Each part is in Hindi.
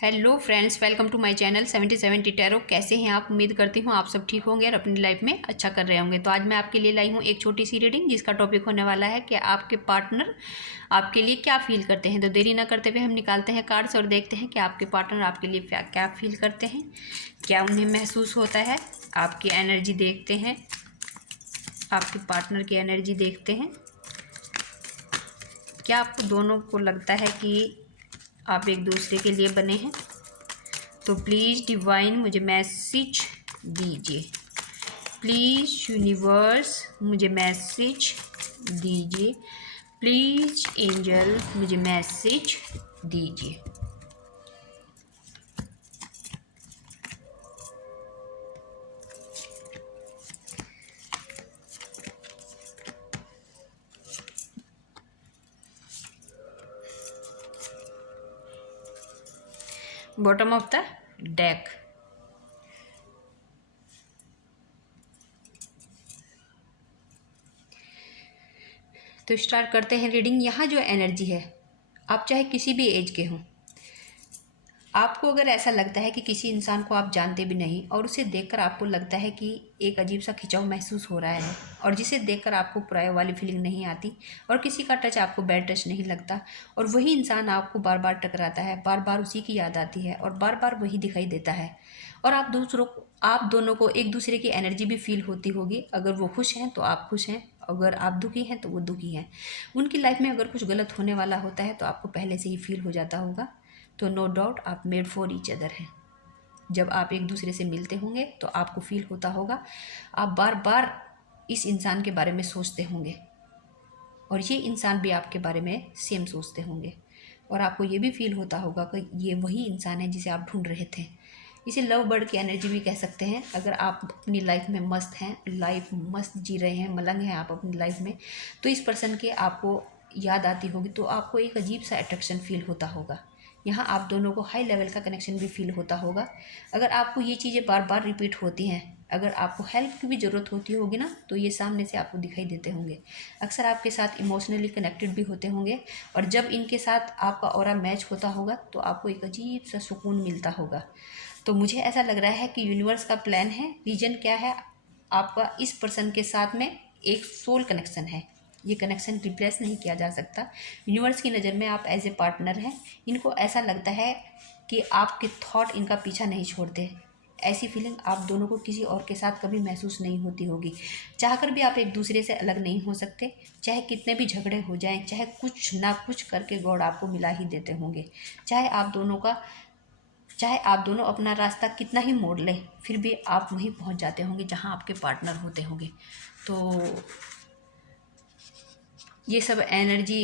Hello friends, welcome to my channel 7070 tarot. कैसे हैं आप? उम्मीद करती हूँ आप सब ठीक होंगे और अपनी लाइफ में अच्छा कर रहे होंगे। तो आज मैं आपके लिए लाई हूँ एक छोटी सी रीडिंग जिसका टॉपिक होने वाला है कि आपके पार्टनर आपके लिए क्या फील करते हैं। तो देरी ना करते हुए हम निकालते हैं कार्ड्स और देखते हैं कि आपके पार्टनर आपके लिए क्या फील करते हैं, क्या उन्हें महसूस होता है। आपकी एनर्जी देखते हैं, आपके पार्टनर की एनर्जी देखते हैं। क्या आपको दोनों को लगता है कि आप एक दूसरे के लिए बने हैं? तो प्लीज़ डिवाइन मुझे मैसेज दीजिए। प्लीज़ यूनिवर्स मुझे मैसेज दीजिए। प्लीज़ एंजल मुझे मैसेज दीजिए। Bottom of the deck. तो स्टार्ट करते हैं रीडिंग। यहाँ जो एनर्जी है, आप चाहे किसी भी एज के हों, आपको अगर ऐसा लगता है कि किसी इंसान को आप जानते भी नहीं और उसे देखकर आपको लगता है कि एक अजीब सा खिंचाव महसूस हो रहा है और जिसे देखकर आपको पराये वाली फीलिंग नहीं आती और किसी का टच आपको बैड टच नहीं लगता और वही इंसान आपको बार बार टकराता है, बार बार उसी की याद आती है और बार बार वही दिखाई देता है और आप दोनों को एक दूसरे की एनर्जी भी फील होती होगी। अगर वो खुश हैं तो आप खुश हैं, अगर आप दुखी हैं तो वो दुखी हैं। उनकी लाइफ में अगर कुछ गलत होने वाला होता है तो आपको पहले से ही फील हो जाता होगा। तो नो डाउट आप मेड फॉर ईच अदर हैं। जब आप एक दूसरे से मिलते होंगे तो आपको फील होता होगा, आप बार बार इस इंसान के बारे में सोचते होंगे और ये इंसान भी आपके बारे में सेम सोचते होंगे और आपको ये भी फील होता होगा कि ये वही इंसान है जिसे आप ढूंढ रहे थे। इसे लव बर्ड की एनर्जी भी कह सकते हैं। अगर आप अपनी लाइफ में मस्त हैं, लाइफ मस्त जी रहे हैं, मलंग हैं आप अपनी लाइफ में, तो इस पर्सन की आपको याद आती होगी तो आपको एक अजीब सा अट्रैक्शन फील होता होगा। यहाँ आप दोनों को हाई लेवल का कनेक्शन भी फील होता होगा। अगर आपको ये चीज़ें बार बार रिपीट होती हैं, अगर आपको हेल्प की भी ज़रूरत होती होगी ना, तो ये सामने से आपको दिखाई देते होंगे। अक्सर आपके साथ इमोशनली कनेक्टेड भी होते होंगे और जब इनके साथ आपका ऑरा मैच होता होगा तो आपको एक अजीब सा सुकून मिलता होगा। तो मुझे ऐसा लग रहा है कि यूनिवर्स का प्लान है। रीजन क्या है? आपका इस पर्सन के साथ में एक सोल कनेक्शन है। ये कनेक्शन रिप्लेस नहीं किया जा सकता। यूनिवर्स की नज़र में आप एज ए पार्टनर हैं। इनको ऐसा लगता है कि आपके थॉट इनका पीछा नहीं छोड़ते। ऐसी फीलिंग आप दोनों को किसी और के साथ कभी महसूस नहीं होती होगी। चाहकर भी आप एक दूसरे से अलग नहीं हो सकते। चाहे कितने भी झगड़े हो जाएं, चाहे कुछ ना कुछ करके गॉड आपको मिला ही देते होंगे। चाहे आप दोनों अपना रास्ता कितना ही मोड़ लें, फिर भी आप वहीं पहुंच जाते होंगे जहां आपके पार्टनर होते होंगे। तो ये सब एनर्जी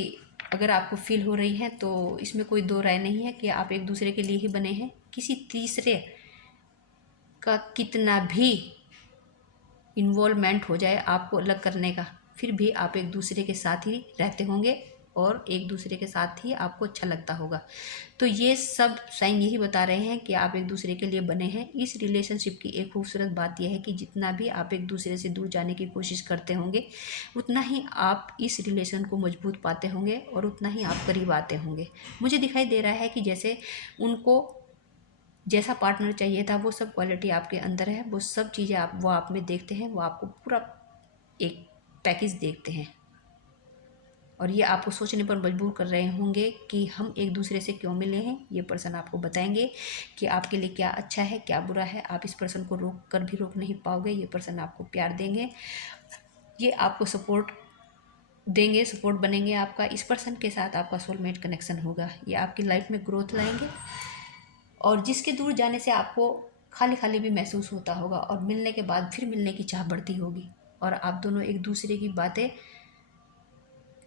अगर आपको फील हो रही है तो इसमें कोई दो राय नहीं है कि आप एक दूसरे के लिए ही बने हैं। किसी तीसरे का कितना भी इन्वॉल्वमेंट हो जाए आपको अलग करने का, फिर भी आप एक दूसरे के साथ ही रहते होंगे और एक दूसरे के साथ ही आपको अच्छा लगता होगा। तो ये सब साइन यही बता रहे हैं कि आप एक दूसरे के लिए बने हैं। इस रिलेशनशिप की एक खूबसूरत बात यह है कि जितना भी आप एक दूसरे से दूर जाने की कोशिश करते होंगे, उतना ही आप इस रिलेशन को मजबूत पाते होंगे और उतना ही आप करीब आते होंगे। मुझे दिखाई दे रहा है कि जैसे उनको जैसा पार्टनर चाहिए था वो सब क्वालिटी आपके अंदर है, वो सब चीज़ें आप में देखते हैं। वो आपको पूरा एक पैकेज देखते हैं और ये आपको सोचने पर मजबूर कर रहे होंगे कि हम एक दूसरे से क्यों मिले हैं। ये पर्सन आपको बताएंगे कि आपके लिए क्या अच्छा है, क्या बुरा है। आप इस पर्सन को रोक कर भी रोक नहीं पाओगे। ये पर्सन आपको प्यार देंगे, ये आपको सपोर्ट देंगे, सपोर्ट बनेंगे आपका। इस पर्सन के साथ आपका सोलमेट कनेक्शन होगा। ये आपकी लाइफ में ग्रोथ लाएंगे और जिसके दूर जाने से आपको खाली खाली भी महसूस होता होगा और मिलने के बाद फिर मिलने की चाह बढ़ती होगी और आप दोनों एक दूसरे की बातें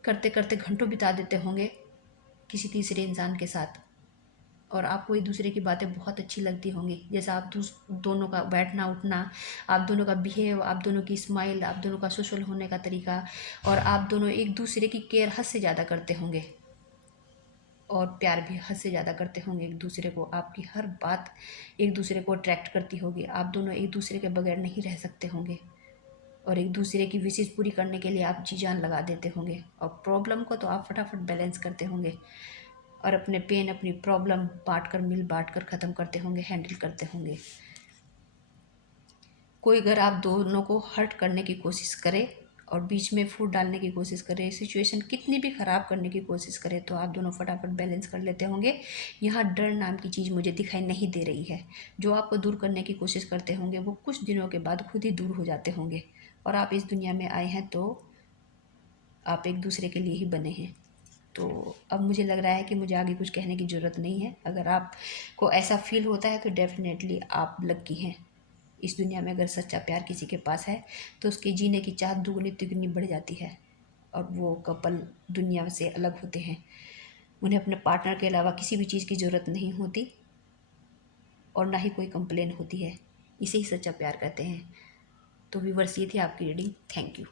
करते करते घंटों बिता देते होंगे किसी तीसरे इंसान के साथ और आपको एक दूसरे की बातें बहुत अच्छी लगती होंगी। जैसा आप दोनों का बैठना उठना, आप दोनों का बिहेव, आप दोनों की स्माइल, आप दोनों का सोशल होने का तरीका और आप दोनों एक दूसरे की केयर हद से ज़्यादा करते होंगे और प्यार भी हद से ज़्यादा करते होंगे एक दूसरे को। आपकी हर बात एक दूसरे को अट्रैक्ट करती होगी। आप दोनों एक दूसरे के बगैर नहीं रह सकते होंगे और एक दूसरे की विशेष पूरी करने के लिए आप जी जान लगा देते होंगे और प्रॉब्लम को तो आप फटाफट बैलेंस करते होंगे। और अपने पेन, अपनी प्रॉब्लम मिल बांट कर ख़त्म करते होंगे, हैंडल करते होंगे। कोई अगर आप दोनों को हर्ट करने की कोशिश करे और बीच में फूट डालने की कोशिश करे, सिचुएशन कितनी भी ख़राब करने की कोशिश करे, तो आप दोनों फटाफट बैलेंस कर लेते होंगे। यहाँ डर नाम की चीज़ मुझे दिखाई नहीं दे रही है। जो आपको दूर करने की कोशिश करते होंगे वो कुछ दिनों के बाद खुद ही दूर हो जाते होंगे। और आप इस दुनिया में आए हैं तो आप एक दूसरे के लिए ही बने हैं। तो अब मुझे लग रहा है कि मुझे आगे कुछ कहने की ज़रूरत नहीं है। अगर आपको ऐसा फील होता है तो डेफिनेटली आप लकी हैं। इस दुनिया में अगर सच्चा प्यार किसी के पास है तो उसके जीने की चाहत दुगनी तिगुनी बढ़ जाती है। और वो कपल दुनिया से अलग होते हैं। उन्हें अपने पार्टनर के अलावा किसी भी चीज़ की ज़रूरत नहीं होती और ना ही कोई कंप्लेन होती है। इसे ही सच्चा प्यार कहते हैं। तो व्यूअर्स, ये थी आपकी रीडिंग। Thank you.